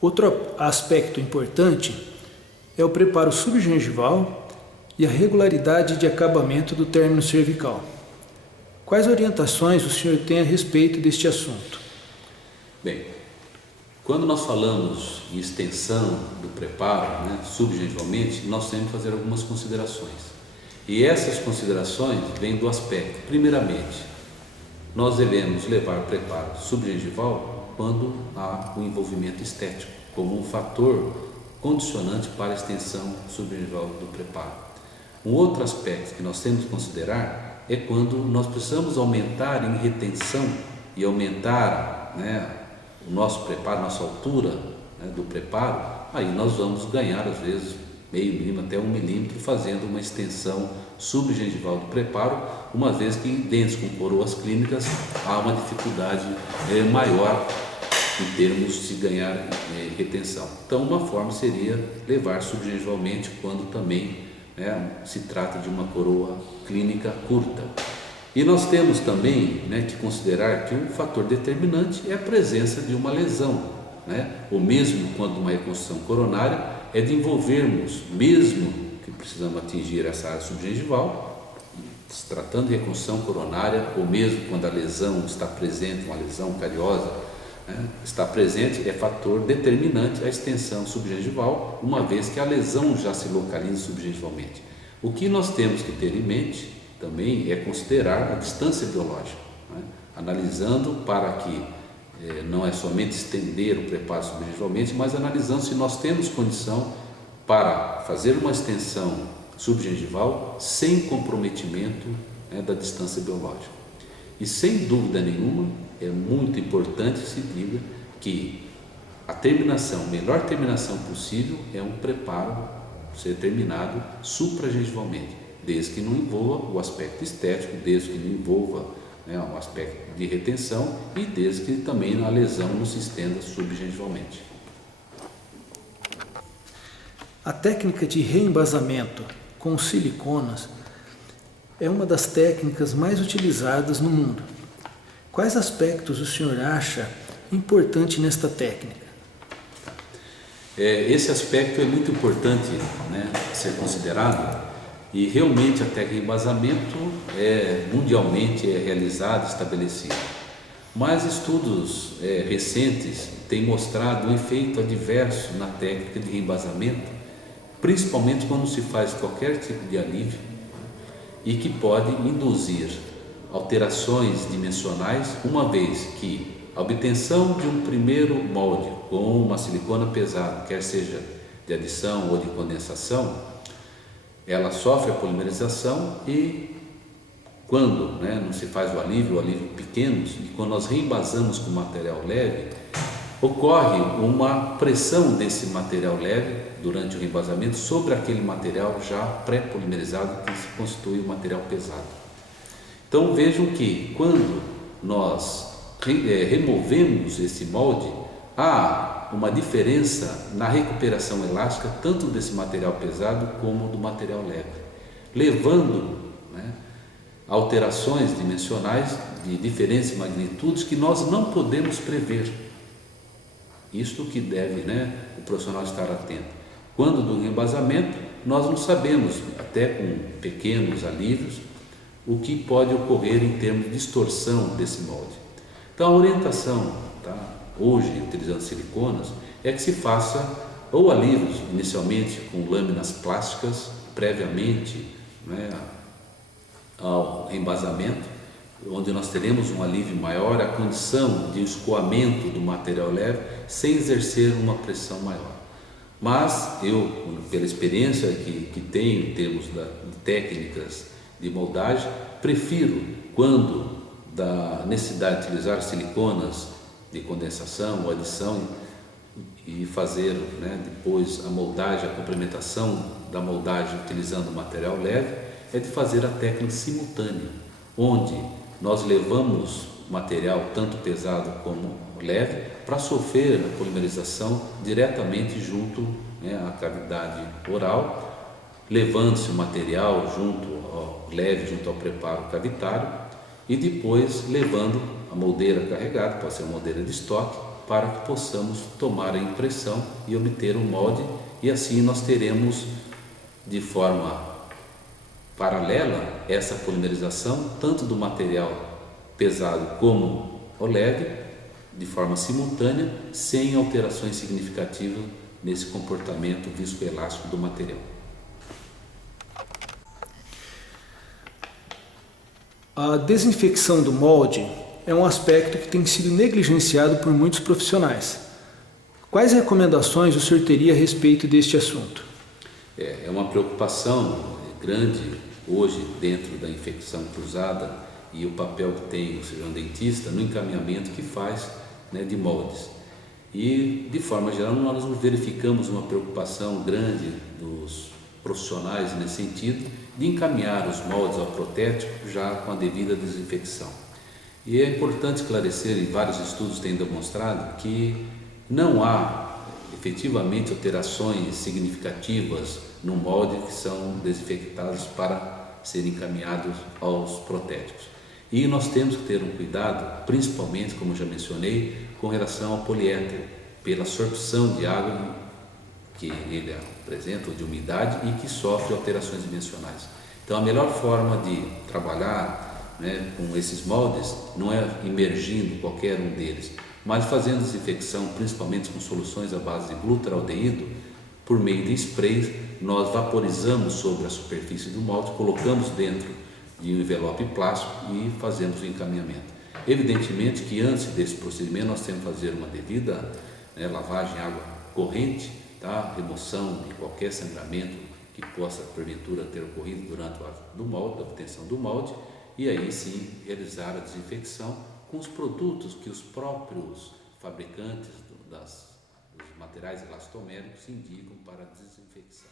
Outro aspecto importante é o preparo subgengival e a regularidade de acabamento do término cervical. Quais orientações o senhor tem a respeito deste assunto? Bem, quando nós falamos em extensão do preparo, subgengivalmente, nós temos que fazer algumas considerações. E essas considerações vêm do aspecto, primeiramente, nós devemos levar o preparo subgengival quando há o envolvimento estético, como um fator condicionante para a extensão subgengival do preparo. Um outro aspecto que nós temos que considerar é quando nós precisamos aumentar em retenção e aumentar o nosso preparo, nossa altura do preparo, aí nós vamos ganhar às vezes meio milímetro até 1 milímetro fazendo uma extensão subgengival do preparo, uma vez que em dentes com coroas clínicas há uma dificuldade maior em termos de ganhar retenção. Então uma forma seria levar subgengivalmente quando também se trata de uma coroa clínica curta. E nós temos também que considerar que um fator determinante é a presença de uma lesão, ou mesmo quando uma reconstrução coronária é de envolvermos, mesmo que precisamos atingir essa área subgengival, se tratando de reconstrução coronária, ou mesmo quando a lesão está presente, uma lesão cariosa, está presente, é fator determinante a extensão subgengival, uma vez que a lesão já se localiza subgengivalmente. O que nós temos que ter em mente também é considerar a distância biológica, analisando para que não é somente estender o preparo subgengivalmente, mas analisando se nós temos condição para fazer uma extensão subgengival sem comprometimento da distância biológica. E sem dúvida nenhuma, é muito importante que se diga que a terminação, melhor terminação possível é um preparo ser terminado supragengivalmente, desde que não envolva o aspecto estético, desde que não envolva um aspecto de retenção e desde que também a lesão não se estenda subgengivalmente. A técnica de reembasamento com siliconas é uma das técnicas mais utilizadas no mundo. Quais aspectos o senhor acha importante nesta técnica? Esse aspecto é muito importante ser considerado, e realmente a técnica de embasamento mundialmente é realizada, estabelecida. Mas estudos recentes têm mostrado um efeito adverso na técnica de reembasamento, principalmente quando se faz qualquer tipo de alívio e que pode induzir alterações dimensionais, uma vez que a obtenção de um primeiro molde com uma silicona pesada, quer seja de adição ou de condensação, ela sofre a polimerização e quando não se faz o alívio pequenos, e quando nós reembasamos com material leve, ocorre uma pressão desse material leve durante o reembasamento sobre aquele material já pré-polimerizado que se constitui o material pesado. Então vejam que quando nós removemos esse molde, há uma diferença na recuperação elástica tanto desse material pesado como do material leve, levando a alterações dimensionais de diferentes magnitudes que nós não podemos prever. Isto que deve o profissional estar atento. Quando do reembasamento, nós não sabemos, até com pequenos alívios, o que pode ocorrer em termos de distorção desse molde. Então a orientação, hoje utilizando siliconas, é que se faça ou alívios inicialmente com lâminas plásticas previamente ao embasamento, onde nós teremos um alívio maior, a condição de escoamento do material leve sem exercer uma pressão maior. Mas eu, pela experiência que tenho em termos de técnicas de moldagem, prefiro, quando da necessidade de utilizar siliconas de condensação ou adição e fazer depois a moldagem, a complementação da moldagem utilizando material leve, é de fazer a técnica simultânea, onde nós levamos material tanto pesado como leve para sofrer a polimerização diretamente junto à cavidade oral, levando-se o material leve junto ao preparo cavitário e depois levando a moldeira carregada, pode ser uma moldeira de estoque, para que possamos tomar a impressão e obter um molde, e assim nós teremos de forma paralela essa polimerização tanto do material pesado como o leve, de forma simultânea, sem alterações significativas nesse comportamento viscoelástico do material. A desinfecção do molde é um aspecto que tem sido negligenciado por muitos profissionais. Quais recomendações o senhor teria a respeito deste assunto? É uma preocupação grande hoje dentro da infecção cruzada e o papel que tem o cirurgião dentista no encaminhamento que faz, né, de moldes. E, de forma geral, nós verificamos uma preocupação grande dos profissionais nesse sentido de encaminhar os moldes ao protético já com a devida desinfecção. E é importante esclarecer, e vários estudos têm demonstrado, que não há efetivamente alterações significativas no molde que são desinfectados para serem encaminhados aos protéticos. E nós temos que ter um cuidado, principalmente, como já mencionei, com relação ao poliéter, pela absorção de água que ele apresenta, ou de umidade, e que sofre alterações dimensionais. Então, a melhor forma de trabalhar, né, com esses moldes não é imergindo qualquer um deles, mas fazendo desinfecção, principalmente com soluções à base de glutaraldeído, por meio de sprays. Nós vaporizamos sobre a superfície do molde, colocamos dentro de um envelope plástico e fazemos o encaminhamento. Evidentemente que antes desse procedimento nós temos que fazer uma devida, né, lavagem em água corrente, tá? Remoção de qualquer sangramento que possa porventura ter ocorrido durante do molde, a obtenção do molde, e aí sim realizar a desinfecção com os produtos que os próprios fabricantes dos materiais elastoméricos indicam para a desinfecção.